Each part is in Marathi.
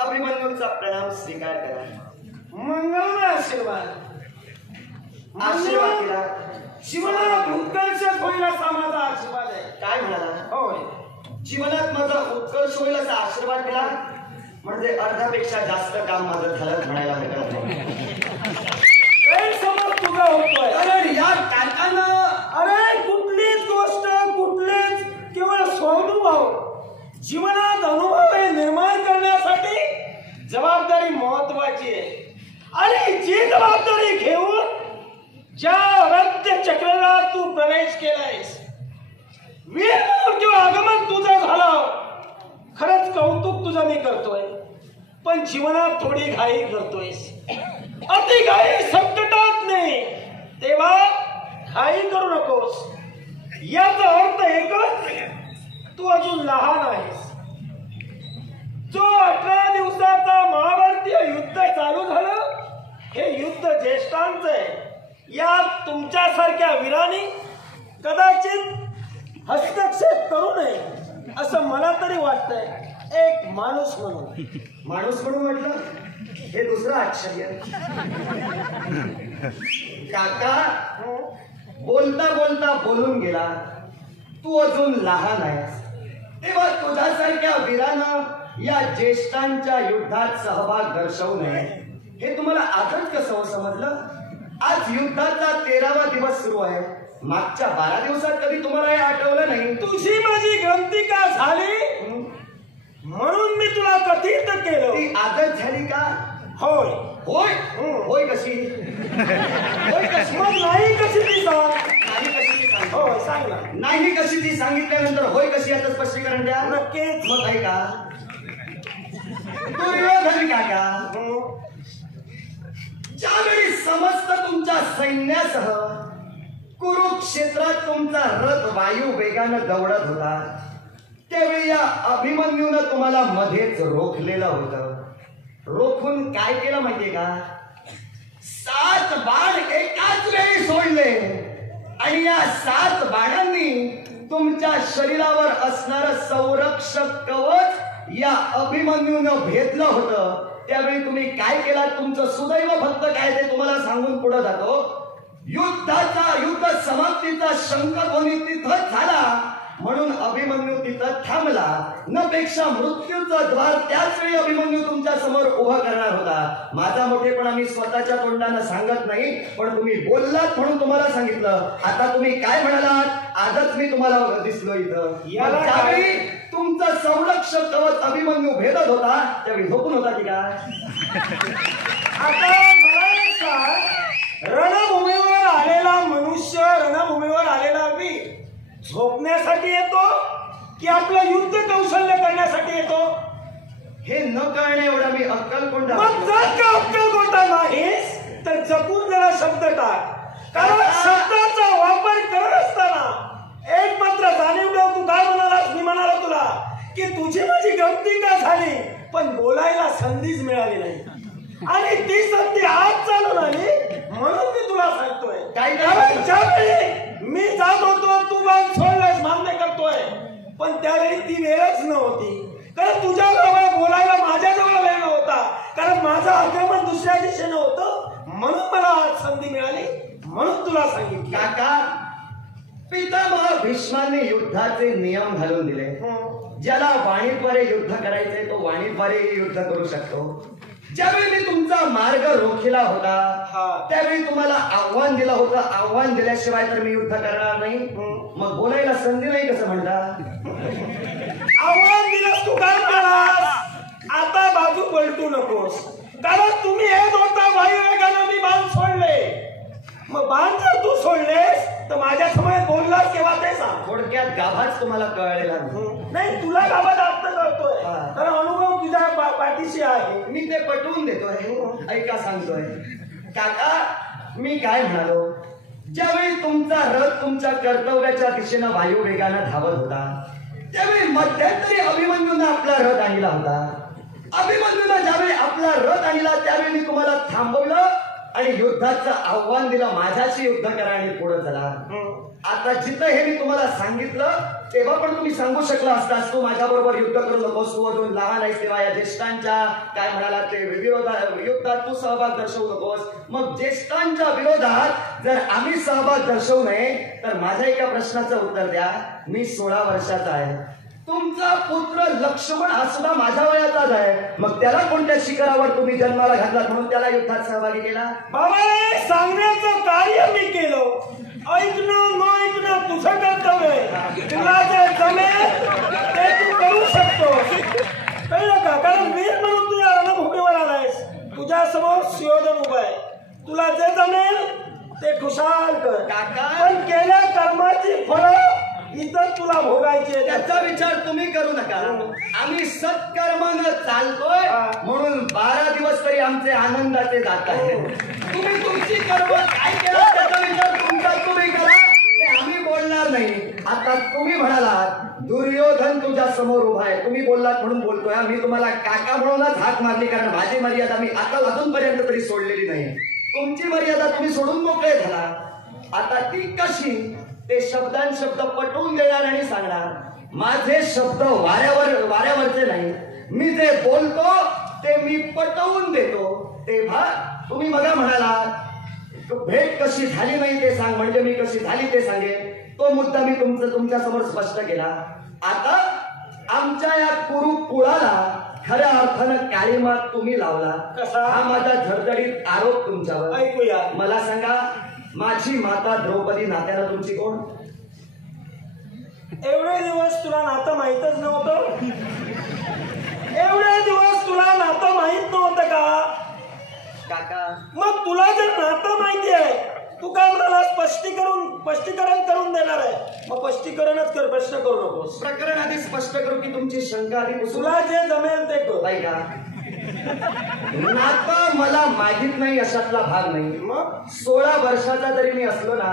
अभिमन्यूचा प्रणाम स्वीकार करा. मंगल आशीर्वाद आशीर्वाद केला. जीवनाला उत्कर्ष होईल असा माझा आशीर्वाद आहे. काय म्हणाला? होय, जीवनात माझा उत्कर्ष होईल असा आशीर्वाद दिला म्हणजे अर्ध्यापेक्षा जास्त काम माझं झालं म्हणायला हरकत नाही. गैरसमज तुझा होतोय. अरे या काकांना अरे कुठलीच गोष्ट कुठलीच केवळ स्वानुभव जीवनात अनुभव हे निर्माण करण्यासाठी जबाबदारी महत्वाची आहे. आणि जी जबाबदारी घेऊन ज्या रद्द चक्राला तू प्रवेश केलायस, वीर किंवा आगमन तुझं झालं, खरंच कौतुक तुझं मी करतोय. पण जीवनात थोडी घाई करतोयस. अति घाई संकटात नाही, तेव्हा घाई करू नकोस. याचा अर्थ एकच, तू अजून लहान आहेस. जो 18 दिवसाचा महाभारतीय युद्ध चालू झालं, हे युद्ध ज्येष्ठांचं आहे. यात तुमच्यासारख्या वीरांनी कदाचित हस्तक्षेप करू नये असं मला तरी वाटतंय. एक माणूस म्हणून म्हटलं हे दुसरं आश्चर्य. काका बोलता बोलता बोलून गेला, तू अजून लहान आहेस. तेव्हा तुझ्यासारख्या वीरानं या ज्येष्ठांच्या युद्धात सहभाग दर्शवू नये हे तुम्हाला आजच कसं समजलं? आज युद्धाचा 13वा दिवस सुरू आहे. मागच्या 12 दिवसात कधी तुम्हाला हे आठवलं नाही? तुझी माझी गमती का झाली म्हणून मी तुला कथित केलं. ती आदत झाली का? होय होय होय कशी? होय कशी? मग नाही कशी ती सांग. नाही कशी ती सांग. होय सांग ना. नाही कशी ती सांगितल्यानंतर होय कशी याचं स्पष्टीकरण द्या. नक्कीच. मग आहे का दुर्योधन काका ज्यावेळी समस्त तुमच्या सैन्यासह कुरुक्षेत्रात तुमचा रथ वायू वेगानं दौडत होता, त्यावेळी या अभिमन्यूनं तुम्हाला मध्येच रोखलेलं होतं. रोखून काय केलं माहितीये का? 7 बाण एकाच वेळी सोडले आणि या 7 बाणांनी तुमच्या शरीरावर असणारं संरक्षक कवच या अभिमन्यूनं भेदलं होतं. त्यावेळी तुम्ही काय केला? तुमचं सुदैव फक्त काय ते तुम्हाला सांगून पुढे जातो. युद्ध समाप्तीचा शंखध्वनी तिथंच झाला म्हणून अभिमन्यू तिथं थांबला. न पेक्षा मृत्यूचं द्वार त्याच वेळी अभिमन्यू तुमच्या समोर उभं करणार होता. माझा मोठेपणा मी स्वतःच्या तोंडानं सांगत नाही, पण तुम्ही बोललात म्हणून तुम्हाला सांगितलं. आता तुम्ही काय म्हणालात? आजच मी तुम्हाला दिसलो इथं. त्यावेळी तुमचं संरक्षक कवच अभिमन्यू भेदत होता, त्यावेळी झोपून होता की काय? आता मला एक सांग, रणभूमीवर आलेला मनुष्य, रणभूमीवर आलेला वीर झोपण्यासाठी येतो की आपलं युद्ध कौशल्य करण्यासाठी येतो? हे न कळणे एवढा मी अक्कलकोंडा. मग जर का अक्कलकोंडा नाहीस तर जपून जरा शब्द टाक. कारण शब्दाचा वापर करत असताना एक मात्र जाणीव ठेव. तू काय म्हणालास? मी म्हणाला तुला की तुझी माझी गमती का झाली, पण बोलायला संधीच मिळाली नाही. आणि ती संधी आज चालून आली म्हणून मी तुला सांगतोय. काय ज्यावेळी मी जात होतो, तू बाण सोडलास, मान्य करतोय, पण त्यावेळी ती वेळच नव्हती. कारण तुझ्या जवळ बोलायला माझ्या जवळ वेळ नव्हता. कारण माझं आक्रमण दुसऱ्या दिशेनं होतं म्हणून मला आज संधी मिळाली म्हणून तुला सांगितलं. काका पितामह भीष्माने युद्धाचे नियम घालून दिले. ज्याला वाणीद्वारे युद्ध करायचे तो वाणीद्वारे युद्ध करू शकतो. ज्यावेळी मी तुमचा मार्ग रोखला होता त्यावेळी तुम्हाला आव्हान दिलं होतं. आव्हान दिल्याशिवाय तर मी युद्ध करणार नाही. मग बोलायला संधी नाही कसं म्हणता? आव्हान दिलंस तू काय करास? आता बाजू पलटू नकोस. कारण तुम्ही येत होता वायुवेगानं, मी बाण सोडले. मग बाण जर तू सोडलेस तर माझ्या समोर बोललास केव्हा ते सांग. थोडक्यात गाभाच तुम्हाला कळलेला नाही. तुला गाभात आत्ता कळतोय कारण अनुभव तुझ्या पाठीशी आहे. मी ते पटवून देतोय. ऐका सांगतोय काका, मी काय म्हणालो? ज्यावेळी तुमचा रथ तुमच्या कर्तव्याच्या दिशेनं वायू वेगानं धावत होता त्यावेळी मध्यंतरी अभिमन्यूनं आपला रथ आणला होता. अभिमन्यूनं ज्यावेळी आपला रथ आणला त्यावेळी मी तुम्हाला थांबवलं आणि युद्धाचं आव्हान दिलं, माझ्याशी युद्ध करा आणि पुढे चला. आता जिथं हे मी तुम्हाला सांगितलं तेव्हा पण तुम्ही सांगू शकला असतास तू माझ्याबरोबर युद्ध करू नकोस, तू अजून लहान आहेस, तेव्हा या ज्येष्ठांच्या काय म्हणाला ते युद्धात तू सहभाग दर्शवू नकोस. मग ज्येष्ठांच्या विरोधात जर आम्ही सहभाग दर्शवू नये तर माझ्या एका प्रश्नाचं उत्तर द्या. मी 16 वर्षाचा आहे, तुमचा पुत्र लक्ष्मण हा सुद्धा माझ्या वयाचाच आहे, मग त्याला कोणत्या शिखरावर तुम्ही जन्माला घातला म्हणून त्याला युद्धात सहभागी केला? बाबा सांगण्याचं कार्य मी केलं, ऐकणं न ऐकणं तुझं कर्तव्य आहे. तुला जे जमेल ते तू करू शकतो, कळलं का? कारण वीर म्हणून तू या रणभूमीवर आलायस, तुझ्या समोर सुयोधन उभा आहे, तुला जे जमेल ते खुशाल कर. काका पण केल्या कर्माची फळं इतर तुला भोगायचे, त्याचा विचार तुम्ही करू नका. आम्ही सत्कर्मानं चालतोय म्हणून 12 दिवस तरी आमचे आनंदाचे जात आहे. तुम्ही तुमची कर्म काय केलं त्याचा विचार तुमचा तुम्ही करा, ते आम्ही बोलणार नाही. आता तुम्ही म्हणालात दुर्योधन तुझ्या समोर उभा आहे, तुम्ही बोललात म्हणून बोलतोय. मी तुम्हाला काका म्हणूनच हाक मारली, कारण माझी मर्यादा मी आता अजूनपर्यंत तरी सोडलेली नाही. तुमची मर्यादा तुम्ही सोडून मोकळे झाला. आता ती कशी ते शब्दांशब्द पटवून देणार आणि सांगणार. माझे शब्द वाऱ्यावरचे नाही, मी जे बोलतो ते मी पटवून देतो. तेव्हा तुम्ही बघा म्हणाला भेट कशी झाली नाही ते सांग, म्हणजे मी कशी झाली ते सांगेन. तो मुद्दा मी तुमच्या समोर स्पष्ट केला. आता आमच्या या कुरु कुळाला खऱ्या अर्थानं काळीमा तुम्ही लावला. कसा? हा माझा झडझडीत आरोप तुमच्यावर. ऐकूया. मला सांगा, माझी माता द्रौपदी नात्याला तुमची कोण? एवढे दिवस तुला नातं माहीतच नव्हतं? एवढे दिवस तुला नातं माहीत नव्हतं का काका? मग तुला जर नातं माहिती आहे, तू काय म्हणाला स्पष्टीकरण करून देणार आहे, मग स्पष्टीकरणच कर, प्रश्न करू नकोस. प्रकरण आधी स्पष्ट करू की तुमची शंका आधी? तुला जे जमेल ते कर. ऐका, नातं मला माहित नाही अशातला भाग नाही. मग 16 वर्षाचा जरी मी असलो ना,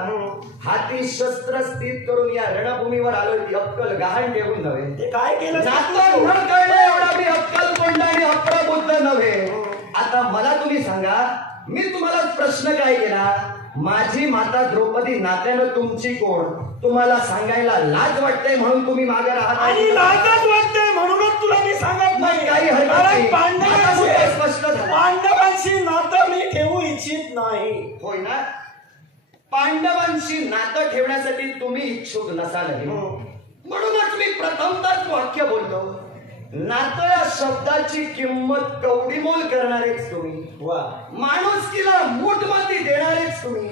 हाती शस्त्र स्थित करून या रणभूमीवर आलोय, ती अक्कल गहाण ठेवून नव्हे. ते काय केलं? नातं न कळणे एवढा मी अक्कल कोंडा आणि अप्रबुद्ध नव्हे. आता मला तुम्ही सांगा, मी तुम्हाला प्रश्न काय केला? माझी माता द्रौपदी नात्यानं तुमची कोण? तुम्हाला सांगायला लाज वाटते म्हणून तुम्ही मागे राहत आणि लाजच वाटते म्हणूनच तुला मी सांगत नाही. काही हरकत नाही. पांडवांशी नातं मी ठेवू इच्छित नाही. होय ना? पांडवांशी नातं ठेवण्यासाठी तुम्ही इच्छुक नसाल, म्हणूनच मी प्रथमतःच वाक्य बोलतो. नातं या शब्दाची किंमत कवडीमोल करणारेच तुम्ही, माणुसकीला मूठमाती देणारेच तुम्ही.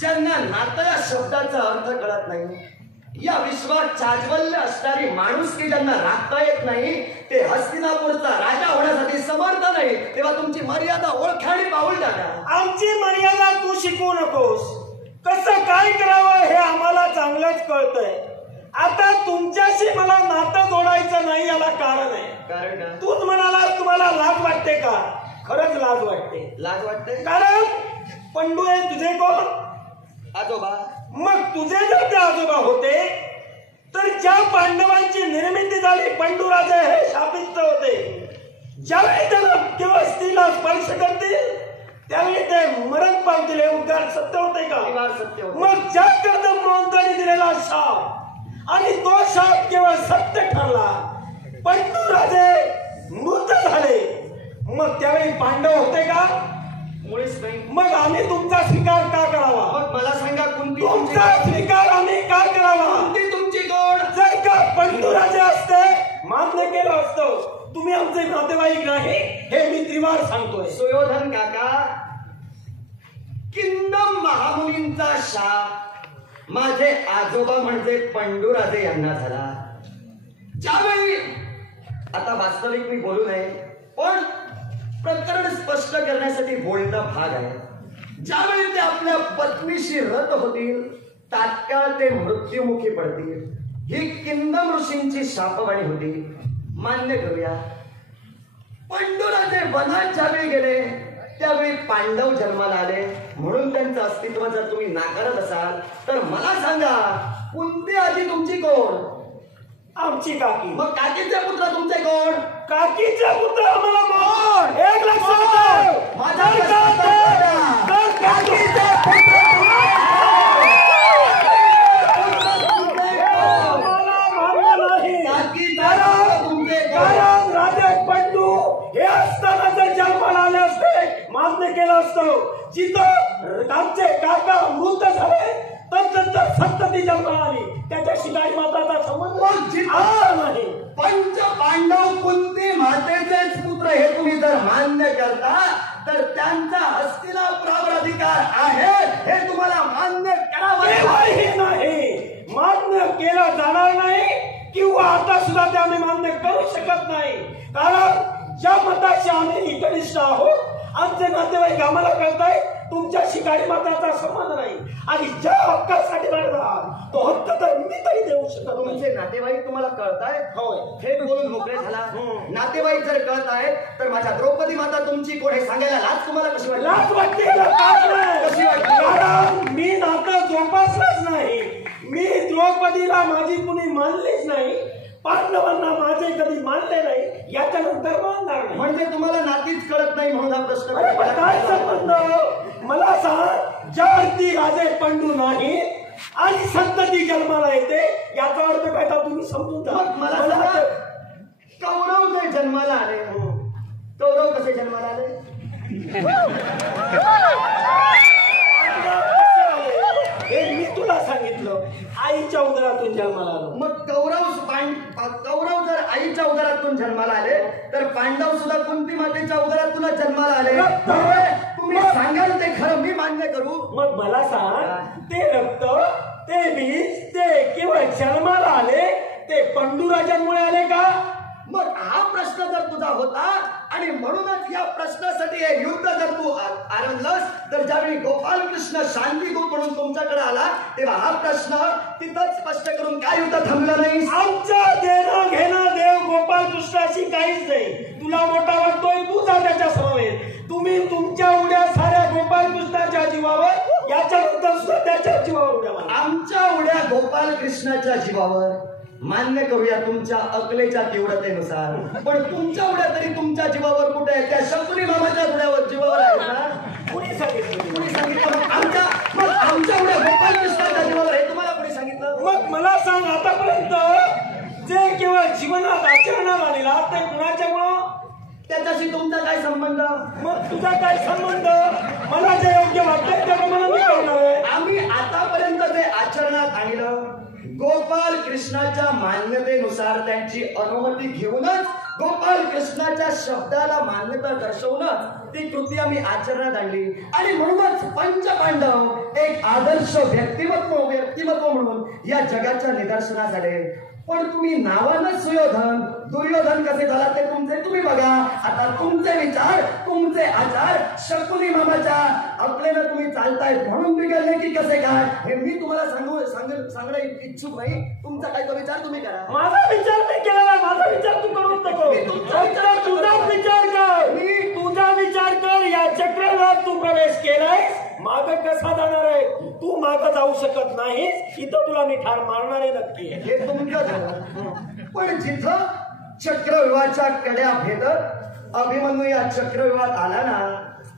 ज्यांना नातं या शब्दाचा अर्थ कळत नाही, या विश्वात चाज्वल्य असणारी माणुसकी ज्यांना राखता येत नाही, ते हस्तिनापूरचा राजा होण्यासाठी समर्थ नाही. तेव्हा तुमची मर्यादा ओळखा आणि पाऊल टाका. आमची मर्यादा तू शिकवू नकोस. कसं काय करावं हे आम्हाला चांगलंच कळतंय. आता तुमच्याशी मला नातं जोडायचं नाही, याला कारण आहे. कारण का? तूच म्हणाला तुम्हाला लाज वाटते का? खरंच लाज वाटते. लाज वाटते? कारण पंडू आहे तुझे कोण? आजोबा. मग तुझे जर ते आजोबा होते तर ज्या पांडवांची निर्मिती झाली, पंडूराजे हे शापित होते. ज्यावेळी त्यांना केवळ स्त्रीला स्पर्श करतील त्यावेळी ते मरण पावतील. हे उद्गार सत्य होते का? सत्य होते. मग ज्या कर्दम मोहनतांनी दिलेला शाप आणि तो शाप केवळ सत्य ठरला, पंडूराजे मृत झाले, मग त्यावेळी पांडव होते का? मुळीच नाही. मग आम्ही तुमचा स्वीकार का करावा? मग मला सांगा, कोणती तुमचा स्वीकार आम्ही का करावा? कोणती तुमची कोण? जर का पंडूराजे असते मान्य केलं असतं, तुम्ही आमचे नातेवाईक नाही हे मी त्रिवार सांगतोय. सुयोधन काका, किंदम महामुनींचा शाप माझे आजोबा म्हणजे पंडूराजे यांना झाला. ज्यावेळी, आता वास्तविक मी बोलू नये, पण प्रकरण स्पष्ट करण्यासाठी बोलणं भाग आहे. ज्यावेळी ते आपल्या पत्नीशी रत होतील तात्काळ ते मृत्युमुखी पडतील, ही किंदम ऋषींची शापवाणी होती. मान्य करूया. पंडूराजे वनात ज्यावेळी गेले त्यावेळी पांडव जन्माला आले, म्हणून त्यांचं अस्तित्व जर तुम्ही नाकारत असाल तर मला सांगा, कुंती आजी तुमची कोण? आमची काकी. मग काकीचे पुत्र तुमचे कोण? काकीचे पुत्र आम्हाला कोण? एक लक्षात माझ्या काकीचे पुत्र हे असताना जर जन्माला आले असते मान्य केलं असतं. जिथं आमचे काका मृत झाले तर संतती जन्माला आली त्याच्याशी गाई माताचा संबंध नाही. पंच पांडव कुंती मातेचेच पुत्र हे तुम्ही जर मान्य करता तर त्यांचा हस्तिनापुरावर अधिकार आहे हे तुम्हाला मान्य करावं नाही. मान्य केलं जाणार नाही किंवा आता सुद्धा ते आम्ही मान्य करू शकत नाही. कारण ज्या मताशी आम्ही निकनिष्ठ आहोत आमचे नातेवाईक आम्हाला कळताय तुमच्याशी गाडी माताचा संबंध नाही आणि ज्या हक्कासाठी लढणार तो हक्क तर मी तरी देऊ शकत. तुमचे नातेवाईक तुम्हाला कळताय? होय. हे बोलून मोकळे झाला. नातेवाईक जर कळताय तर माझ्या द्रौपदी माता तुमची कोण हे सांगायला लाज तुम्हाला कशी वाटते? लाज वाटते कशी वाटते? कारण मी नातं जोपासलंच नाही. मी द्रौपदीला माझी कुणी मानलीच नाही. पांडवांना माझे कधी मानले नाही याच्यानंतर मानणार नाही. म्हणजे तुम्हाला नातीच कळत नाही म्हणून हा प्रश्न. काय संबंध? मला सांग ज्या अर्थी राजे पंडू नाही आणि संतती जन्माला येते याचा अर्थ काय तर तुम्ही समजून जा. मला कौरव जे जन्माला आले कौरव कसे जन्माला आले? हे मी तुला सांगितलं आईच्या उदरातून जन्माला आलो. मग कौरव जर आईच्या उदरातून जन्माला आले तर पांडव सुद्धा कुंती मातेच्या उदरातून जन्माला आले. तुम्ही सांगाल ते खरं मी मान्य करू. मग मला सांग ते रक्त ते बीज ते केवळ जन्माला आले ते पंडूराजांमुळे आले का? मग हा प्रश्न जर तुझा होता आणि म्हणूनच या प्रश्नासाठी हे युद्ध जर तू आरंभलंस तर ज्यावेळी गोपालकृष्ण शांतीदूत म्हणून तुमच्याकडे आला तेव्हा हा प्रश्न तिथंच स्पष्ट करून काय युद्ध थांबलं नाही. आमचं देणं घेणं देव गोपालकृष्णाशी काहीच नाही. तुला मोठा वाटतोय तू जा त्याच्या समवेत. तुम्ही तुमच्या उड्या साऱ्या गोपालकृष्णाच्या जीवावर याच्यानंतर सुद्धा त्याच्या जीवावर उड्या मारा. आमच्या उड्या गोपालकृष्णाच्या जीवावर मान्य करूया तुमच्या अकलेच्या तीव्रतेनुसार. पण तुमच्या उड्या तरी तुमच्या जीवावर कुठे आहे? त्या शकुनी मामाच्या उड्यावर जीवावर आहेत ना. कुणी सांगितलं? कुणी सांगितलं? आमच्या उड्या गोपालकृष्णाच्या जीवावर हे तुम्हाला कुणी सांगितलं? मग मला सांग आतापर्यंत जे केवळ जीवनात आचरणात आलेला ते कुणाच्यामुळं? त्याच्याशी तुमचा काय संबंध? मग तुझा काय संबंध? मला जे योग्य वाटतं त्याप्रमाणे मी करणार आहे. आम्ही आतापर्यंत जे आचरणात आणलं गोपाल कृष्णाच्या मान्यतेनुसार त्यांची अनुमती घेऊनच गोपाल कृष्णाच्या शब्दाला मान्यता दर्शवूनच ती कृती आम्ही आचरणात आणली. आणि म्हणूनच पंचपांडव एक आदर्श व्यक्तिमत्व म्हणून या जगाच्या निदर्शनास आले. पण तुम्ही नावानं सुयोधन दुर्योधन कसे झाला ते तुम्ही बघा. आता तुमचे विचार तुमचे आचार शकुनी मामाच्या आपल्याला तुम्ही चालताय म्हणून बिघडले की कसे काय हे मी तुम्हाला सांगणं इच्छुक नाही. तुमचा काय तो विचार तुम्ही करा. माझा विचार नाही केलेला. माझा विचार तू करूच नको. तुझा विचार कर. तुझा विचार कर. या चक्रव्यूहात तू प्रवेश केलाय. माग कसा जाणार आहे? तू माग जाऊ शकत नाहीस. इथं तुला मी ठार मारणार आहे नक्की. हे तुमचं झालं. पण जिथं चक्रव्यूहाच्या कड्या भेदत अभिमन्यू या चक्रव्यूहात आला ना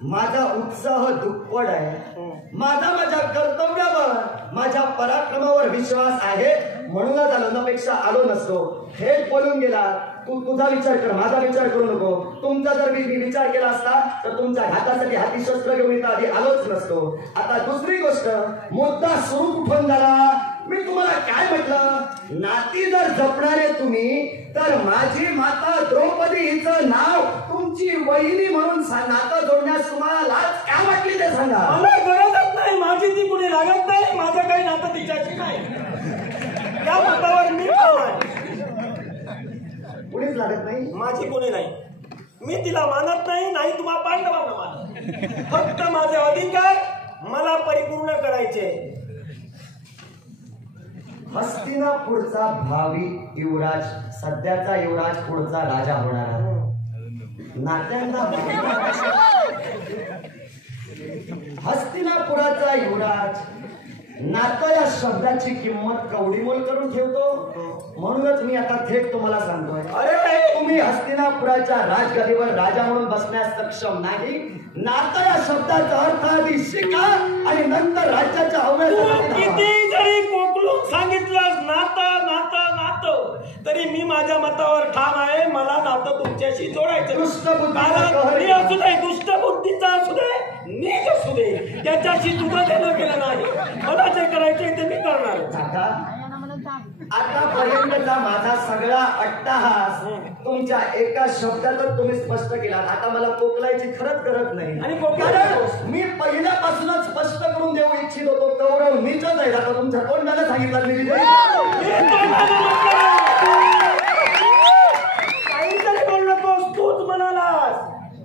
माझा उत्साह दुप्पट आहे. माझ्या कर्तव्यावर माझ्या पराक्रमावर विश्वास आहे म्हणूनच आलो नपेक्षा आलो नसतो. हे बोलून गेला. तू तुझा विचार कर माझा विचार करू नको. तुमचा जर मी विचार केला असता तर तुमच्या हातासाठी हाती शस्त्र घेऊन इथं आधी आलोच नसतो. आता दुसरी गोष्ट मुद्दा सुरू कुठून झाला? मी तुम्हाला काय म्हटलं? नाती जर जपणारे तुम्ही तर माझी माता द्रौपदी हिचं नाव तुमची वहिनी म्हणून नातं जोडण्यास तुम्हाला लाज काय वाटली ते सांगा. मला गरजच नाही. माझी ती कुणी लागत नाही. माझं काही नातं तिच्याशी नाही. त्या मतावर मी कुणीच लागत नाही. माझी कोणी नाही. मी तिला मानत नाही. नाही तुम्हाला पांडवांना मानत. फक्त माझे अधिकार मला परिपूर्ण करायचे. हस्तिनापूरचा भावी युवराज सध्याचा युवराज पुढचा राजा होणारा नात्यांना हस्तिनापुराचा युवराज नातं या शब्दाची किंमत कवडीमोल करून ठेवतो. म्हणूनच मी आता थेट तुम्हाला सांगतोय अरे तुम्ही हस्तिनापुराच्या राजगादीवर राजा म्हणून बसण्यास सक्षम नाही. नातं या शब्दाचा अर्थ आधी शिका आणि नंतर राज्याच्या किती जरी कोकलून सांगितलं नातं नातं नातं तरी मी माझ्या मतावर ठाम आहे. मला नातं तुमच्याशी जोडायचं. दुष्टबुद्धीचा कारण मी असू दे, दुष्टबुद्धीचा असू दे, नीच असू दे, त्याच्याशी तुझं देणं केलं नाही. मला जे करायचंय ते मी करणार. काका, आतापर्यंतचा माझा सगळा अट्टहास तुमच्या एका शब्दातच तुम्ही स्पष्ट केला. आता मला कोकलायची खरंच गरज नाही. आणि कारण मी पहिल्यापासूनच स्पष्ट करून देऊ इच्छित होतो, कौरव नीचच आहे. आता तुमच्या तोंडाने सांगितलं मी काहीतरी बोल नकोस.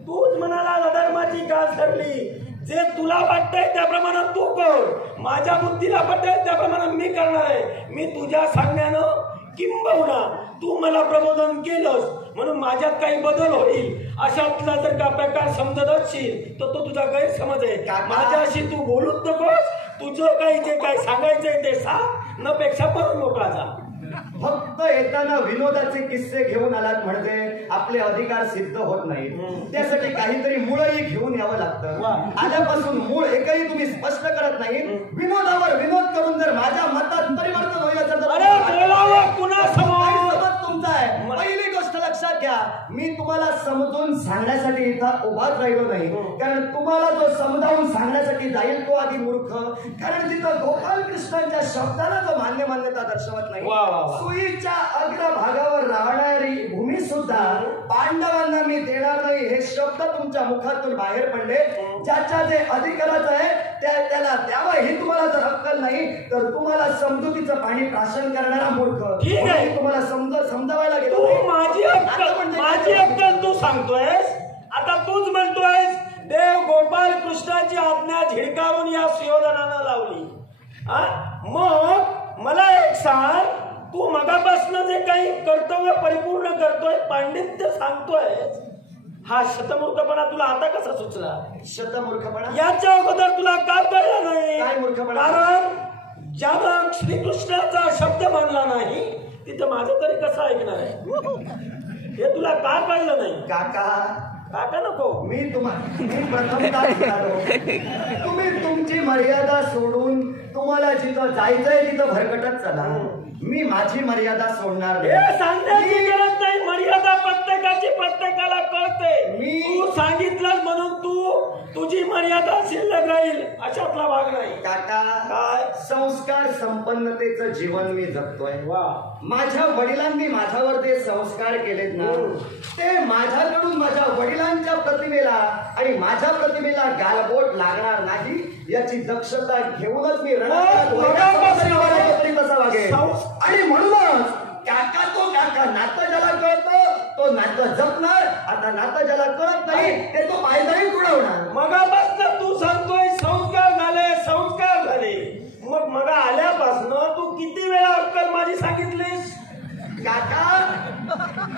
तूच म्हणालास अधर्माची गाज ठरली. जे तुला वाटतंय त्याप्रमाणे तू कर, माझ्या बुद्धीला पटतंय त्याप्रमाणे मी करणार आहे. मी तुझ्या सांगण्यानं किंबहुना तू मला प्रबोधन केलंस म्हणून माझ्यात काही बदल होईल अशातला जर का प्रकार समजत असशील तर तो तुझा गैरसमज आहे. माझ्याशी तू बोलूच नकोस. तुझं काही जे काही सांगायचंय ते सांग, न पेक्षा परत मोकळा जा. फक्त येताना विनोदाचे किस्से घेऊन आलात म्हणजे आपले अधिकार सिद्ध होत नाहीत. त्यासाठी काहीतरी मूळही घेऊन यावं लागतं. आल्यापासून मूळ एकही तुम्ही स्पष्ट करत नाही. विनोदावर विनोद करून जर माझ्या मतात परिवर्तन होईल तर तुमचा आहे. पहिली गोष्ट लक्षात घ्या, मी तुम्हाला समजून सांगण्यासाठी इथं उभाच राहिलो नाही. कारण तुम्हाला जो समजावून सांगण्यासाठी जाईल तो आधी मूर्ख. कारण तिथं गोपालकृष्णांच्या शब्दाला जो मान्यता दर्शवत नाही. सुईच्या अग्रभागावर राहणारी भूमी सुद्धा पांडवांना मी देणार नाही हे शब्द तुमच्या मुखातून बाहेर पडले. ज्याच्या जे अधिकाराचं आहे त्याला द्यावं ही तुम्हाला जर अक्कल नाही तर तुम्हाला समजुतीचं पाणी प्राशन करणारा मूर्ख. ठीक आहे, तुम्हाला समजावायला गेलो. माझी अक्कल तू सांगतोयस. आता तूच म्हणतोयस देव गोपाल कृष्णाची आज्ञा झिडकारून या सुयोधनानं लावली. मग मला एक सांग, तू मगापासून जे काही कर्तव्य परिपूर्ण करतोय, पांडित्य सांगतोय, हा शतमूर्खपणा तुला आता कसा सुचला? शतमूर्खपणा याच्या अगोदर तुला का कळलं नाही? काय मूर्खपणा? कारण ज्यानं श्रीकृष्णाचा शब्द मानला नाही तिथं माझं तरी कसं ऐकणार आहे हे तुला का कळलं नाही? काका नको. मी प्रथमतः तुम्ही तुमची मर्यादा सोडून तुम्हाला जिथं जायचंय तिथं भरकटत चला. मी माझी मर्यादा सोडणार नाही. सांगण्याची गरज नाही. मर्यादा प्रत्येकाला कळते. तू सांगितलं म्हणून तुझी मर्यादा शिल्लक राहील अशातला भाग नाही. काका, काय संस्कार संपन्नतेचं जीवन मी जगतोय. माझ्या वडिलांनी माझ्यावर ते संस्कार केलेत ना, ते माझ्याकडून माझ्या वडिलांच्या प्रतिमेला आणि माझ्या प्रतिमेला गालबोट लागणार नाही याची दक्षता घेऊनच मी तसा वागेल. आणि म्हणूनच काका नातं ज्याला कळतं तो नातं जपणार. आता नातं ज्याला कळत नाही ते तो पायदाही तुडवणार. मगापासून तू सांगतोय संस्कार झाले. मग आल्यापासून तू किती वेळा अक्कल माझी सांगितलीस? काका,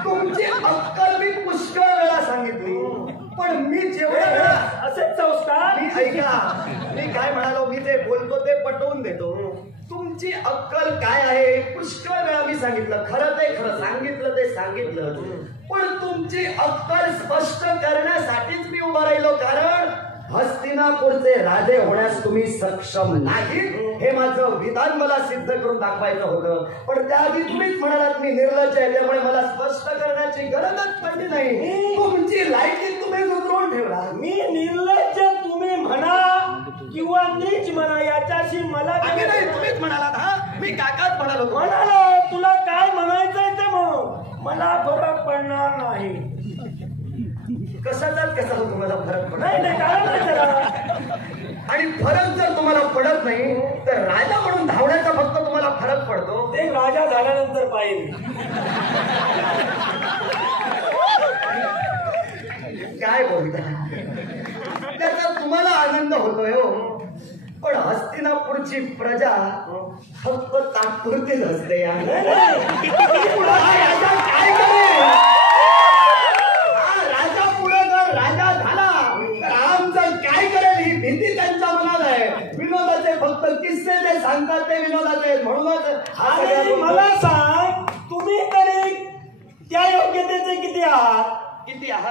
तुमची अक्कल मी पुष्कळ वेळा सांगितली. पण मी जेवढा असेच संस्कार मी ऐका, मी काय म्हणालो, मी जे बोलतो ते पटवून देतो. तुमची अक्कल काय आहे पुष्कळ वेळा मी सांगितलं. खरं ते खरं, सांगितलं ते सांगितलं. पण तुमची अक्कल स्पष्ट करण्यासाठीच मी उभा राहिलो. कारण हस्तिनापूरचे राजे होण्यास तुम्ही सक्षम नाही हे माझं विधान मला सिद्ध करून दाखवायचं होतं. पण त्याआधी तुम्हीच म्हणालात मी निर्लज्ज आहे, त्यामुळे मला स्पष्ट करण्याची गरजच पडली नाही. तुमची लायकी तुम्ही उतरवून ठेवला. मी निर्लज्ज तुम्ही म्हणा किंवा नीच म्हणा याच्याशी मला नाही. तुम्हीच म्हणालात. हा, मी काकाच म्हणालो. तुला काय म्हणायचंय ते मग मला फरक पडणार नाही. कशाचाच कसा तुम्हाला फरक पडत नाही कारण आणि फरक जर तुम्हाला पडत नाही तर राजा म्हणून धावण्याचा फक्त तुम्हाला फरक पडतो. ते राजा झाल्यानंतर पाहिजे. काय बोलता? त्याचा तुम्हाला आनंद होतोय हो. पण हस्तिनापूरची प्रजा फक्त तात्पुरतीच असते. काय करेल? राजा पुढे जर राजा झाला तर आमचं काय करेल ही भीती त्यांच्या मनात आहे. विनोदाचे फक्त किस्से जे सांगतात ते विनोदाचे. म्हणूनच मला सांग, तुम्ही तरी त्या योग्यतेचे किती आहात?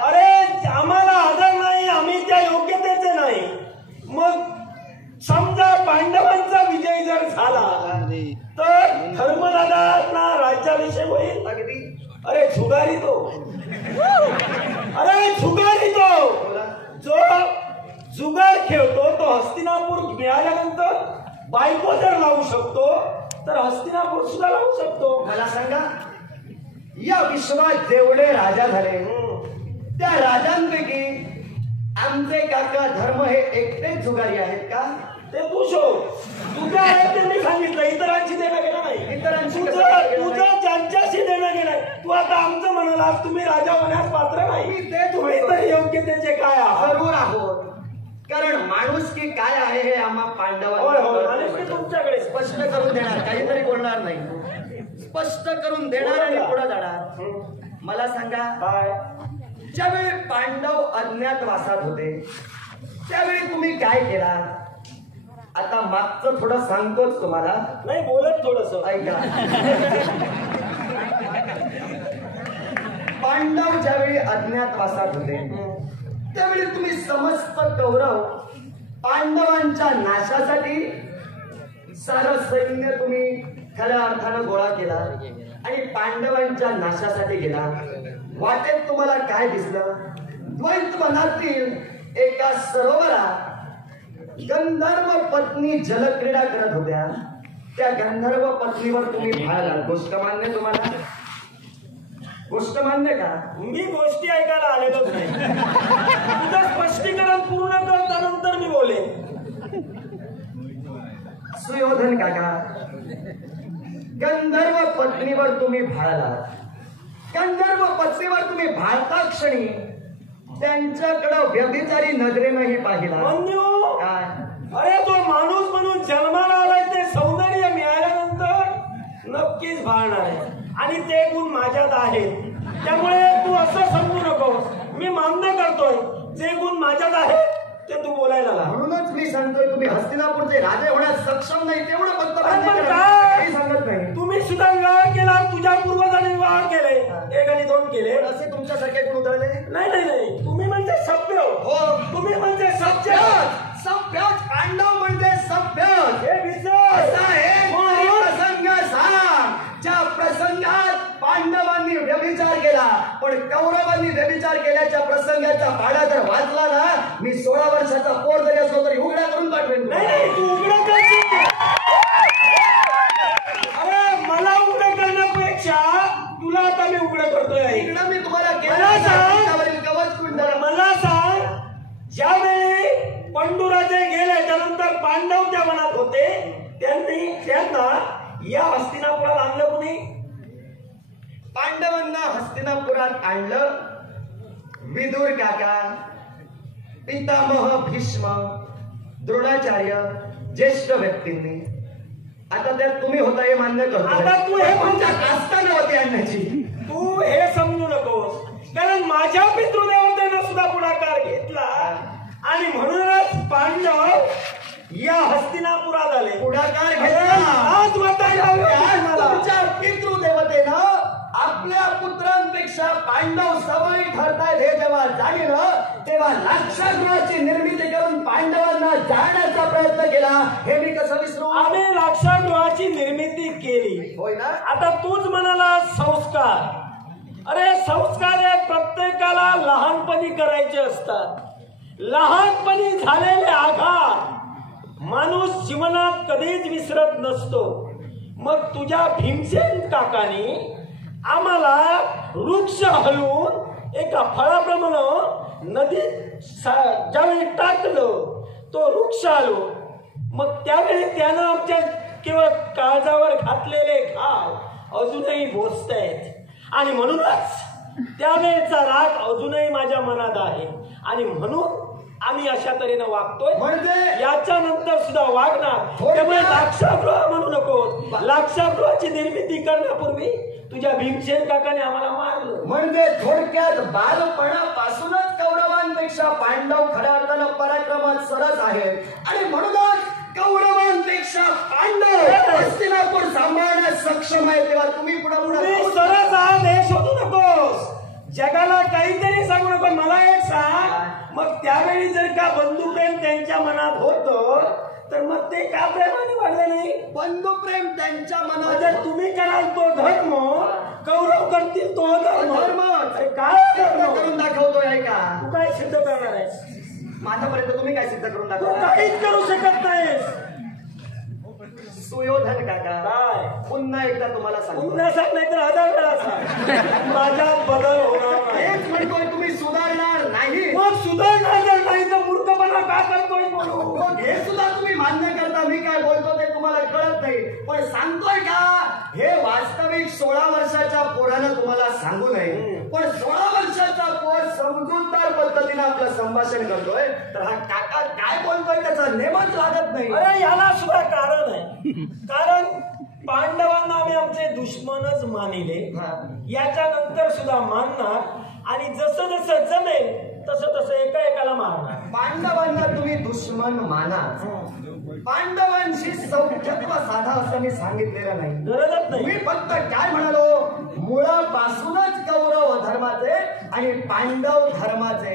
अरे आम्हाला आदर नाही, आम्ही त्या योग्यतेचे नाही. मग समजा पांडवांचा विजय जर झाला तर धर्मराजांना राज्याभिषेक होईल. जुगार खेळतो तो हस्तिनापूर मिळाल्यानंतर बायको जर लावू शकतो तर हस्तिनापूर सुद्धा लावू शकतो. मला सांगा, या विश्वात जेवढे राजा झाले त्या राजांपैकी आमचे काका धर्म हे एकटेच जुगारी आहेत का? ते तू शोध. तुझं आहे ते मी सांगितलं, इतरांशी देणं घेणं नाही. इतरांशी तुझं ज्यांच्याशी देणं घेणं. तू आता आमचं म्हणालास तुम्ही राजा होण्यास पात्र नाही, ते तुम्ही तर योग्यतेचे काय आहात? जरूर आहोत, कारण माणूस की काय आहे हे आम्हा पांडवांना तुमच्याकडे स्पष्ट करून देणार, काहीतरी बोलणार नाही, स्पष्ट करून देणार आणि पुढे जाणार. मला सांगा, काय ज्यावेळी पांडव अज्ञातवासात होते त्यावेळी तुम्ही काय केला? आता मागचं थोडं सांगतोच तुम्हाला. नाही बोलत थोडस ऐका. पांडव ज्यावेळी अज्ञातवासात होते त्यावेळी तुम्ही समस्त कौरव पांडवांच्या नाशासाठी सारं सैन्य तुम्ही खऱ्या अर्थानं गोळा केला आणि पांडवांच्या नाशासाठी गेला. वाटेत तुम्हाला काय दिसलं? द्वैतवनातील एका सरोवरात गंधर्व पत्नी जलक्रीडा करत होत्या. त्या गंधर्व पत्नीवर तुम्ही भाळला. गोष्ट मान्य तुम्हाला? गोष्ट मान्य का? मी गोष्टी ऐकायला आलेलोच नाही. तुझं स्पष्टीकरण पूर्ण कर, त्यानंतर मी बोलेन. सुयोधन काका, गंधर्व पत्नीवर तुम्ही भाळला. गंधर्व पत्नीवर तुम्ही भाळता क्षणी त्यांच्याकडे व्यभिचारी नजरेनंही पाहिला. काय? अरे तो माणूस म्हणून जन्माला आलाय ते सौंदर्य मिळाल्यानंतर नक्कीच भाळणार आहे आणि ते गुण माझ्यात आहेत. त्यामुळे तू असं समजू नकोस. मी मान्य करतोय जे गुण माझ्यात आहेत ते तू बोलायला लाग. म्हणूनच मी सांगतोय तुम्ही हस्तिनापूरचे राजे होण्यास सक्षम नाही तेवढं फक्त सांगत नाही. तुम्ही सुद्धा विवाह केला, तुझ्या पूर्वजांनी विवाह केले, 1 आणि 2 केले. असे तुमच्यासारखे गुण उधळले? नाही. तुम्ही म्हणजे सभ्य. हो, तुम्ही म्हणजे सभ्य. पांडव म्हणजे सभ्य. हे विसर प्रसंग सांग ज्या प्रसंगात पांडवांनी व्यभिचार केला पण कौरवांनी व्यभिचार केल्याच्या प्रसंगाचा पाढा जर वाचला ना, मी 16 वर्षाचा पोर जरी असलो तरी उघड्या करून पाठवेन. नाही तू उघडं कर. अरे मला उघडं करण्यापेक्षा तुला आता मी उघडं करतोय. इकडं मी तुम्हाला कवच कुंडल. मला सांग, ज्यावेळी पंडुराजे गेले त्यानंतर पांडव त्या मनात होते त्यांना या हस्तिनापुरात आणलं कुणी? पांडवांना हस्तिनापुरात आणलं विदुर काका, पितामह भीष्म, द्रोणाचार्य, ज्येष्ठ व्यक्तींनी. आता त्यात तुम्ही होता हे मान्य करतो. आता तू हे तुमच्या कास्ता नव्हती आणण्याची. तू हे समजू नकोस, कारण माझ्या पितृदेवतेनं सुद्धा पुढाकार घेतला आणि म्हणूनच पांडव या हस्तिनापुरात आले. पुढाकार घेतला. आज तुमच्या पितृदेवतेनं आपल्या पुत्रांपेक्षा पांडव सवयी ठरतायत हे जेव्हा जाणलं तेव्हा लाक्षागृहाची निर्मिती करून पांडवांना जाळण्याचा प्रयत्न केला. हे मी कसं विसरू? आम्ही लाक्षागृहाची निर्मिती केली, होय ना? आता तूच म्हणाला संस्कार. अरे संस्कार हे प्रत्येकाला लहानपणी करायचे असतात. लहानपणी झालेले आघात माणूस जीवनात कधीच विसरत नसतो. मग तुझ्या भीमसेन काकानी आम्हाला वृक्ष हलवून एका फळाप्रमाणे नदीत ज्यावेळी टाकलं तो वृक्ष आलो, मग त्यावेळी त्यानं आमच्या केवळ काळजावर घातलेले घाव अजूनही बोचतायत आणि म्हणूनच त्यावेळेचा राग अजूनही माझ्या मनात आहे आणि म्हणून आम्ही अशा तऱ्हेनं वागतोय. म्हणजे याच्यानंतर सुद्धा वागणार. त्यामुळे लाक्षागृह म्हणू नको. लाक्षागृहाची निर्मिती करण्यापूर्वी तुझ्या भीमसेन काकाने आम्हाला मारलं. म्हणजे थोडक्यात बालपणापासूनच कौरवांपेक्षा पांडव खऱ्या अर्थानं पराक्रमात सरस आहेत आणि म्हणूनच कौरवांपेक्षा पांडव हस्तिनापूर सांभाळण्यास सक्षम आहे. तेव्हा तुम्ही पुढे सरस आहात हे शोधू नकोस. जगाला काहीतरी सांगू नको. मला एक सांग, मग त्यावेळी जर का बंधुप्रेम त्यांच्या मनात होतं तर मग ते का प्रेमाने वाढलं नाही? बंधुप्रेम त्यांच्या मनात तुम्ही कराल तो धर्म, कौरव करतील तो धर्म. धर्म काय करून दाखवतोय का? तू काय सिद्ध करणार आहेस? माझ्यापर्यंत तुम्ही काय सिद्ध करून तू दाखवा? काहीच करू शकत नाहीस. सुयोधन काका, काय पुन्हा एकदा तुम्हाला सांगतो, पुन्हा सांग नाही तर 1000 वेळा सांग, माझ्यात बदल होणार नाही. हेच म्हणतोय, तुम्ही सुधारणार नाही. मग सुधारणार जर नाही तर मूर्खपणा का करतोय बोलू? मग हे सुद्धा तुम्ही मान्य करता, मी काय बोलतो ते तुम्हाला कळत नाही. पण सांगतोय का, हे वास्तविक 16 वर्षाच्या पोरानं तुम्हाला सांगू नये. पण 16 वर्षाचा पोर समजूतदार पद्धतीने आपलं संभाषण करतोय, तर हा काका काय बोलतोय त्याचा नेमच लागत नाही. अरे याला सुद्धा कारण आहे. कारण पांडवांना आम्ही आमचे दुश्मनच मानिले, याच्यानंतर सुद्धा मानणार आणि जसं जसं जमेल तसं तसं एकाला मारणार. पांडवांना तुम्ही दुश्मन माना, पांडवांशी सौख्यत्व साधा असं मी सांगितलेलं नाही, गरजच नाही. मी फक्त काय म्हणालो, मुळापासूनच कौरव धर्माचे आणि पांडव धर्माचे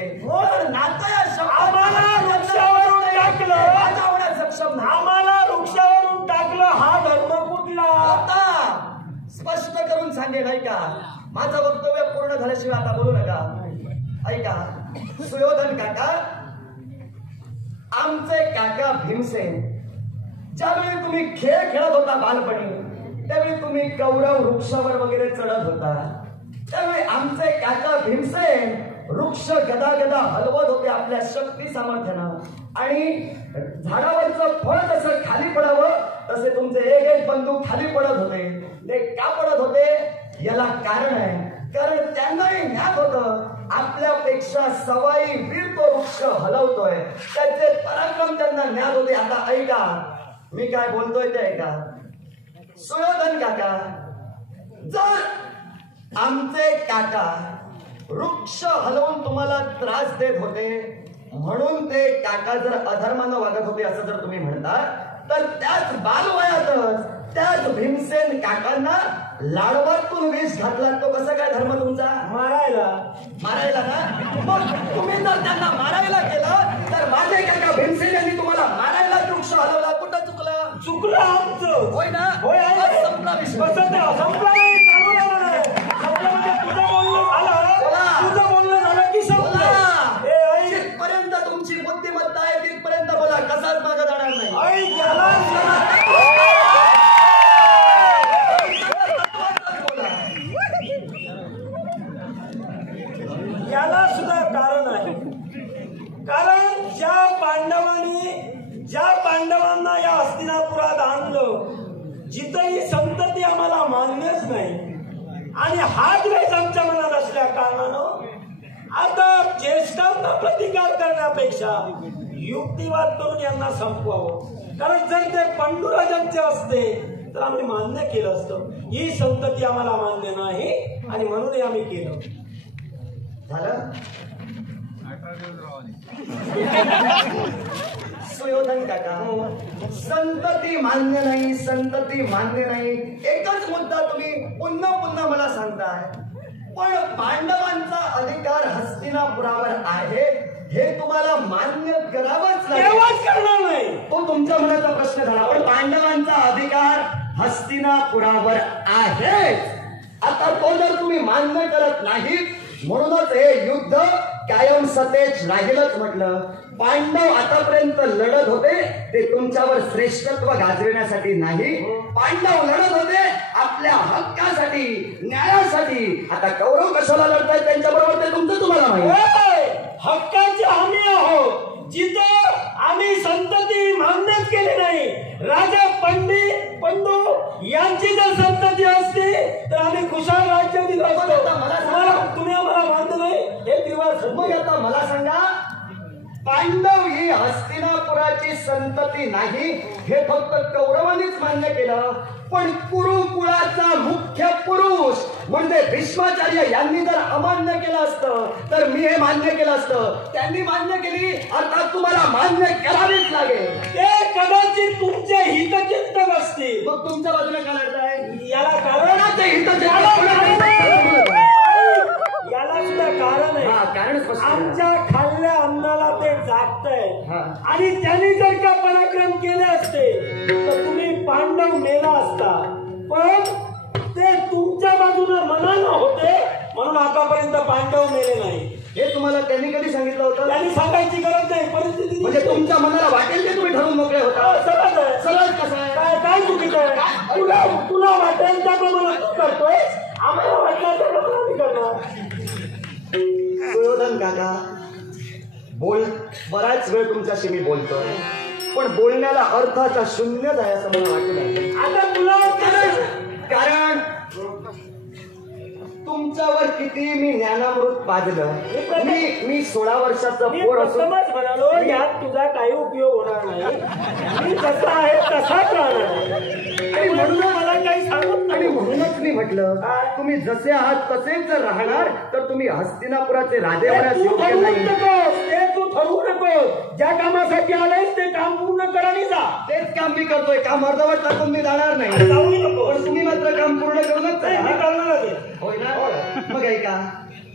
नातं या आम्हाला वृक्षावरून टाकलं, सक्षम आम्हाला वृक्षावरून टाकलं, हा धर्म कुठला? आता स्पष्ट करून सांगेन, ऐका, माझं वक्तव्य पूर्ण झाल्याशिवाय आता बोलू नका. ऐका, सुयोधन काका, आमचे काका भीमसेन, ज्यावेळी तुम्ही खेळ खेळत होता बालपणी, त्यावेळी तुम्ही कौरव वृक्षावर वगैरे चढत होता, त्यावेळी आमचे काका भीमसेन वृक्ष गदा गदा हलवत होते आपल्या शक्ती सामर्थ्यानं, आणि झाडावरचं फळ जसं खाली पडावं तसे तुमचे एक एक बंधू खाली पडत होते. ते का पडत होते याला कारण आहे, कारण त्यांनाही ज्ञात होतं आपल्यापेक्षा सवाई वीर तो वृक्ष हलवतोय, त्याचे पराक्रम त्यांना ज्ञात होते. आता ऐका, मी काय बोलतोय ते ऐका. सुयोधन काका, जर आमचे काका वृक्ष हलवून तुम्हाला त्रास देत होते म्हणून ते काका जर अधर्मानं वागत होते असं जर तुम्ही म्हणता, तर त्याच बालवयातच त्याच भीमसेन काकांना लाडवातून विष घातला, तो कसा काय धर्म तुमचा? मारायला ना. मग तुम्ही जर त्यांना मारायला केलं तर माझे काका भीमसेन यांनी तुम्हाला मारायला वृक्ष हलवला, कुठं चुकलं? चुकलं आमचं. होय ना? होय, संपला विषय. संपला नाही, चालू राहिला नाही. संपला म्हणजे तुझं बोलणं झालं, तुझं बोलणं झालं की संपलं. जिथपर्यंत तुमची बुद्धिमत्ता आहे तिथपर्यंत बोला, कसाच मागे जाणार नाही. याला सुद्धा कारण आहे. कारण ज्या पांडवांना या हस्तिनापुरात आणलं, जिथं ही संतती आम्हाला मान्यच नाही आणि हा द्वेष आमच्या मनात असल्या कारणानं आता ज्येष्ठांना प्रतिकार करण्यापेक्षा युक्तिवाद करून यांना संपवावं. कारण जर ते पांडुराजांचे असते तर आम्ही मान्य केलं असतं. ही संतती आम्हाला मान्य नाही आणि म्हणून आम्ही केलं. झालं? सुयोधन काका, संतती मान्य नाही, संतती मान्य नाही, एकच मुद्दा तुम्ही पुन्हा पुन्हा मला सांगताय. पण पांडवांचा अधिकार हस्तिनापुरावर आहे हे तुम्हाला मान्य करावंच नाही. तो तुमच्या मनाचा प्रश्न झाला. पण पांडवांचा अधिकार हस्तिनापुरावर आहे, आता तो जर तुम्ही मान्य करत नाहीत म्हणूनच हे युद्ध कायम सतेज राहीलच म्हटलं. पांडव आतापर्यंत लढत होते ते तुमच्यावर श्रेष्ठत्व गाजविण्यासाठी नाही, पांडव लढत होते आपल्या हक्कासाठी, न्यायासाठी. आता कौरव कशाला लढतायत त्यांच्या बरोबर ते तुमचं तुम्हाला माहिती. हक्काची हमी आहोत, जिथं आम्ही संतती मान्यच केली नाही. राजा पंडू यांची जर संतती असती तर आम्ही खुशाल राज्य दिलं असतं. तुम्ही आम्हाला मान्य नाही हे दिवस. मग आता मला सांगा, पांडव ही हस्तिनापुराची संतती नाही हे फक्त कौरवांनीच मान्य केलं, पण कुरुकुळाचा मुख्य पुरुष म्हणजे भीष्माचार्य यांनी जर अमान्य केलं असतं तर मी हे मान्य केलं असतं. त्यांनी मान्य केली, अर्थात तुम्हाला मान्य करावीच लागेल. ते कदाचित तुमचे हितचिंतक असतील. मग तुमच्या बाजूने काय लढताय? याला कारण हितचिंतक, याला सुद्धा कारण आहे. आमच्या खाल्ल्या अन्नाला ते जागतंय आणि त्यांनी जर का पराक्रम केले असते तर तुम्ही पांडव मेला असता. पण ते तुमच्या बाजूने मनानं होते म्हणून आतापर्यंत पांडव मेले नाही. हे तुम्हाला त्यांनी कधी सांगितलं होतं? त्यांनी सांगायची गरज नाही, परिस्थिती म्हणजे तुमच्या मनाला वाटेल ते तुम्ही ठरवून मोकळे होता. सरळ आहे. सरळ कसं आहे? काय चुकीचं आहे? तुला वाटेल त्याप्रमाणे तू करतोय, आम्हाला वाटलं त्याप्रमाणे आम्ही करणार. सुयोधन काका, बराच वेळ तुमच्याशी मी बोलतोय, पण बोलण्याला अर्थाचा शून्यच आहे असं मला वाटलं. आता तुला कारण तुमच्यावर किती मी ज्ञानामृत पाजलं. मी 16 वर्षाचा मी पोर असून प्रथमच म्हणालो यात तुझा काही उपयोग होणार नाही, मी जसा आहे तसाच राहणार. आणि म्हणून मला काही सांगत आणि नाही. म्हणूनच मी म्हटलं तुम्ही जसे आहात तसेच जर राहणार तर तुम्ही हस्तिनापुराचे राजे होण्यास तू योग्य ठरवू नाही. नकोस, ते तू ठरवू नकोस. ज्या कामासाठी आलायस ते काम पूर्ण कर आणि जा. तेच काम मी करतोय. काम अर्धवट टाकून मी जाणार नाही. जाऊ नको. पण तुम्ही मात्र काम पूर्ण करूनच नाही, मी जा. करणारच आहे. होय ना? मग ऐका,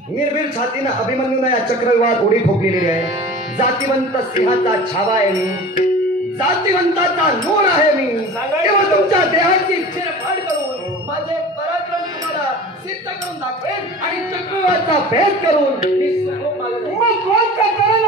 निर्भीड छातीनं अभिमन्यूनं या चक्रव्यूहात उडी ठोकलेली आहे. जातिवंत सिंहाचा छावा आहे मी, जातिवंताचा नूर आहे मी. तेव्हा तुमच्या देहाची चिरफाड करून माझे पराक्रम तुम्हाला सिद्ध करून दाखवेन आणि चक्रव्यूहाचा भेद करून मी सुखरूप मागेन. मग कोण करणार